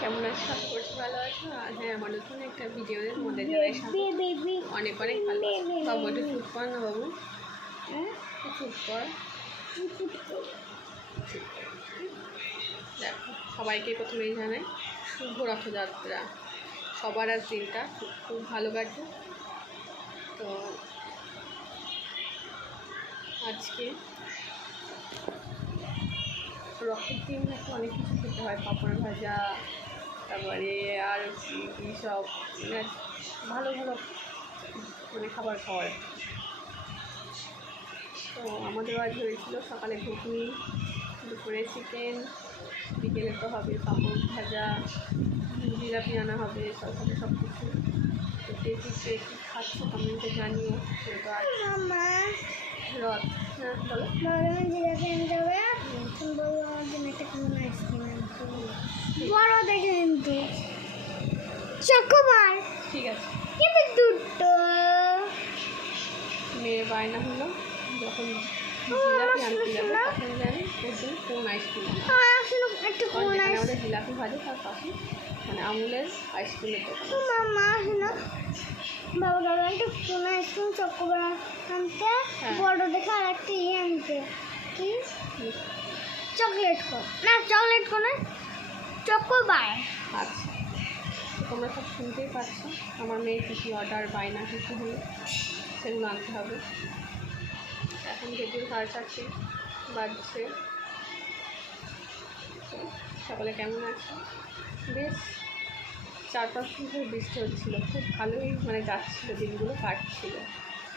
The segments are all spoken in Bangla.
কেমন আছো? আশা করছি ভালো আছো। আর হ্যাঁ, আমার নতুন একটা ভিডিওর মধ্যে যাওয়ার অনেক অনেক ভালো। বাবু একটু চুপ কর না বাবু, চুপ কর। দেখো, সবাইকে প্রথমেই জানাই শুভ রথযাত্রা। সবার আজ দিনটা খুব ভালো কাটবে। তো আজকে রথের দিন নাকি অনেক কিছু খেতে হয়, পাঁপড় ভাজা, তারপরে আর কী সব ভালো ভালো খাবার খাওয়ার। তো আমাদের আজ হয়েছিল সকালে ঘুগনি, দুপুরে চিকেন, বিকেলে তো হবে পাঁপড় ভাজা, জিলাপি আনা হবে, সব সাথে সব কিছু। তো দেখি কী খাচ্ছো কমেন্টে জানিও। তো আর রথ, হ্যাঁ বলো। জিলাপি আনতে হবে, তুমি বলবো আমার জন্য একটা কোন আইসক্রিম আনতে বড় দেখে কিন্তু চকোবার। ঠিক আছে, কিন্তু দুটো মেয়ের বায়না হলো যখন জিলাপি আনতে যাবে তখন জানি ওর জন্য কোন আইসক্রিম একটা কোন আমাদের জিলাপি ভাজে তার পাশে আমুলের আইসক্রিমের দোকান। মামা শোনো, বাবা দাদা একটা কোন আইসক্রিম চকোবার আনতে, বড় দেখে আর একটা আনতে। কি চকলেট কোন না, চকলেট কোন চকোবার। আচ্ছা, তোমরা সব শুনতেই পাচ্ছ আমার মেয়ের কী অর্ডার, বায়না কিছু হলে সেগুলো আনতে হবে। এখন যদিও 4:30 বাজছে। সকালে কেমন আছে? বেশ 4-5 দিন ধরে বৃষ্টি হচ্ছিলো, খুব ভালোই যাচ্ছিলো, দিনগুলো কাটছিল।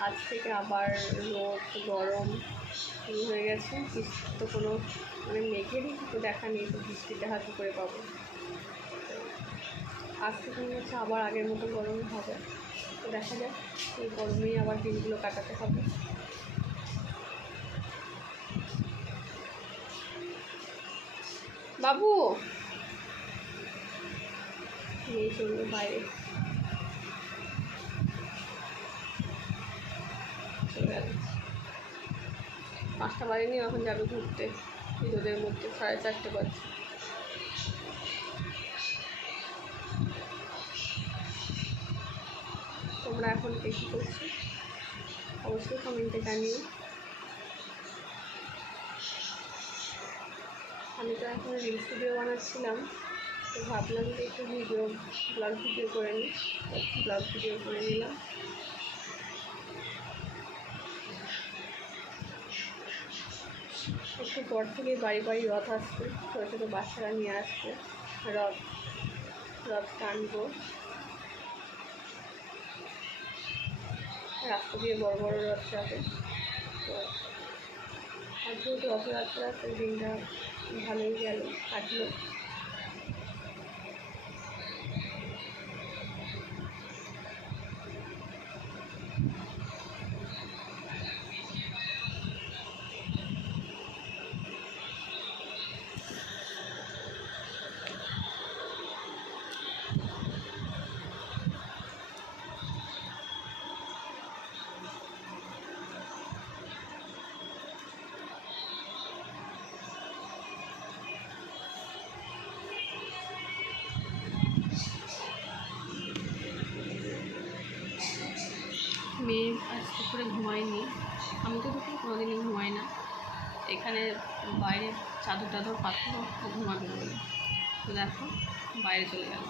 আজ থেকে আবার রোদ গরম শুরু হয়ে গেছে। বৃষ্টি তো কোনো মেঘেরই তো দেখা নেই, তো বৃষ্টিটা হাতে করে পাবো। আজ থেকে মনে হচ্ছে আবার আগের মতো গরম হবে। তো দেখা যাক, এই গরমেই আবার দিনগুলো কাটাতে হবে। বাবু নিয়ে চললো বাইরে চলে গেল। 5টা বাজেনি, এখন যাবে ঘুরতে এই রোদের মধ্যে। 4:30 বাজে। তোমরা এখন কে কী করছো অবশ্যই কমেন্টে জানিও। আমি তো এখন রিলস ভিডিও বানাচ্ছিলাম, তো ভাবলাম যে একটু ব্লগ ভিডিও করে নিই। ব্লগ ভিডিও করে নিলাম। একটু পর থেকে বাড়ি বাড়ি রথ আসছে, ছোটো ছোটো বাচ্চারা নিয়ে আসছে রথ টানবো। রাস্তা দিয়ে বড় বড় রথ যাবে। তো আর যেহেতু রথযাত্রা, তো দিনটা ভালোই গেল, কাটলো। মেয়ে আজ দুপুরে ঘুমায়নি। আমি তো দুপুরে কোনোদিনই ঘুমাই না। এখানে বাইরে চাদর টাদর পাতলো ঘুমাবে বলে, তো দেখো বাইরে চলে গেল,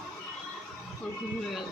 ওর ঘুম হয়ে গেল।